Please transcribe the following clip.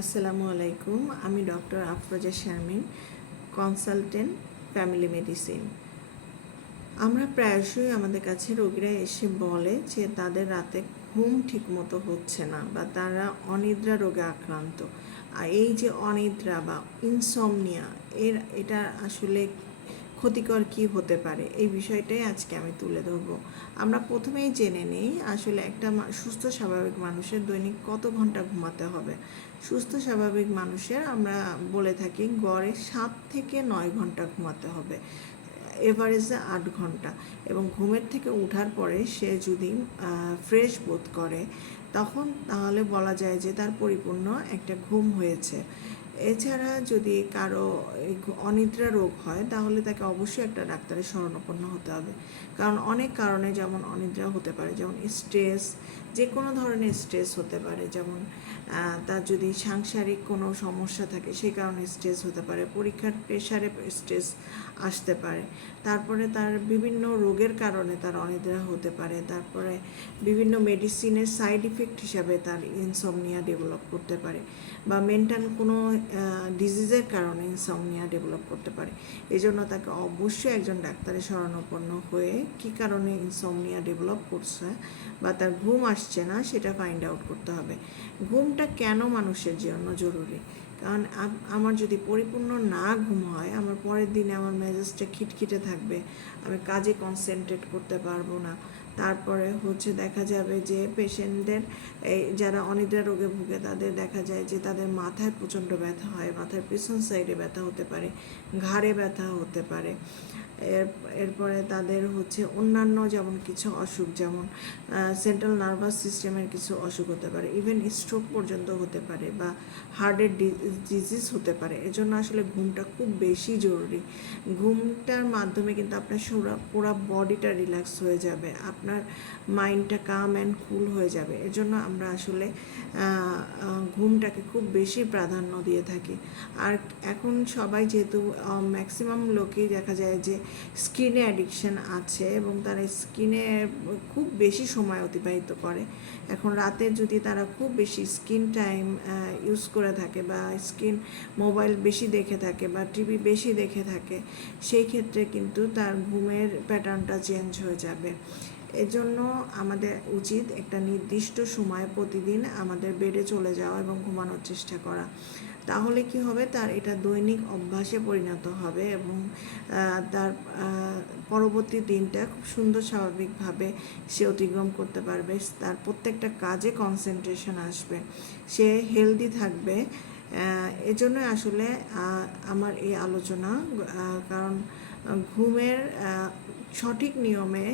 আসসালামু আলাইকুম। আমি doctor Afroza Sharmin, consultant family medicine. আমরা প্রায়শই আমাদের কাছে রোগীরা এসে বলে যে তাদের রাতে ঘুম ঠিকমতো হচ্ছে না বা তারা অনিদ্রা রোগে আক্রান্ত। আর এই যে অনিদ্রা বা ইনসমনিয়া এটা আসলে ক্ষতিকর কি হতে পারে, এই বিষয়টাই আজকে আমি তুলে ধরবো। আমরা প্রথমেই জেনে নিই আসলে একটা সুস্থ স্বাভাবিক মানুষের দৈনিক কত ঘন্টা ঘুমাতে হবে। সুস্থ স্বাভাবিক মানুষের আমরা বলে থাকি গড়ে 7 থেকে 9 ঘন্টা ঘুমাতে হবে, এভারেজে 8 ঘন্টা। এবং ঘুমের থেকে ওঠার পরে সে যদি ফ্রেশ বোধ করে তাহলে বলা যায় যে তার পরিপূর্ণ একটা ঘুম হয়েছে। এছাড়া যদি কারো অনিদ্রা রোগ হয় তাহলে তাকে অবশ্যই একটা ডাক্তারের শরণাপন্ন হতে হবে, কারণ অনেক কারণে যেমন অনিদ্রা হতে পারে, যেমন স্ট্রেস, যে কোনো ধরনের স্ট্রেস হতে পারে। যেমন তার যদি সাংসারিক কোনো সমস্যা থাকে সেই কারণে স্ট্রেস হতে পারে, পরীক্ষার প্রেশারে স্ট্রেস আসতে পারে, তারপরে তার বিভিন্ন রোগের কারণে তার অনিদ্রা হতে পারে, তারপরে বিভিন্ন মেডিসিনের সাইড ইফেক্ট হিসাবে তার ইনসমনিয়া ডেভেলপ করতে পারে, বা মেন্টাল কোনো ডিজিজের কারণে ইনসমনিয়া ডেভেলপ করতে পারে। এজন্য তাকে অবশ্যই একজন ডাক্তারের শরণাপন্ন হয়ে কী কারণে ইনসমনিয়া ডেভেলপ করছে বা তার ঘুম আসছে না সেটা ফাইন্ড আউট করতে হবে। ঘুমটা কেন মানুষের জন্য জরুরি? কারণ আমার যদি পরিপূর্ণ না ঘুম হয়, আমার পরের দিনে আমার মেজাজটা খিটখিটে থাকবে, আমি কাজে কনসেন্ট্রেট করতে পারবো না। তারপরে দেখা যাবে যে পেশেন্টদের, এই যারা অনিদ্রা রোগে ভুগে তাদের দেখা যায় যে তাদের মাথায় প্রচণ্ড ব্যথা হয়, মাথার পিছন সাইডে ব্যথা হতে পারে, ঘাড়ে ব্যথা হতে পারে। এরপরে তাদের অন্যান্য যেমন কিছু অসুখ, যেমন সেন্ট্রাল নার্ভাস সিস্টেমের কিছু অসুখ হতে পারে, ইভেন স্ট্রোক পর্যন্ত হতে পারে, বা হার্টের ডিজিজ হতে পারে। এজন্য আসলে ঘুমটা খুব বেশি জরুরি। ঘুমটার মাধ্যমে কিন্তু আপনার পুরো বডিটা রিল্যাক্স হয়ে যাবে, আপনার মাইন্ডটা কাম অ্যান্ড কুল হয়ে যাবে। এজন্য আমরা আসলে ঘুমটাকে খুব বেশি প্রাধান্য দিয়ে থাকি। আর এখন সবাই যেহেতু ম্যাক্সিমাম লোকই দেখা যায় যে স্ক্রিনে অ্যাডিকশান আছে এবং তারা স্ক্রিনে খুব বেশি সময় অতিবাহিত করে। এখন রাতে যদি তারা খুব বেশি স্ক্রিন টাইম ইউজ করে থাকে বা মোবাইল বেশি দেখে থাকে বা টিভি বেশি দেখে থাকে, সেই ক্ষেত্রে কিন্তু তার ঘুমের প্যাটার্নটা চেঞ্জ হয়ে যাবে। এজন্য আমাদের উচিত একটা নির্দিষ্ট সময় প্রতিদিন আমাদের বেডে চলে যাওয়া এবং ঘুমানোর চেষ্টা করা। তাহলে কি হবে, তার এটা দৈনিক অভ্যাসে পরিণত হবে এবং তার পরবর্তী দিনটা খুব সুন্দর স্বাভাবিকভাবে সে অতিক্রম করতে পারবে, তার প্রত্যেকটা কাজে কনসেন্ট্রেশন আসবে, সে হেলদি থাকবে। এজন্য আসলে আমার এই আলোচনা, কারণ ঘুমের সঠিক নিয়মে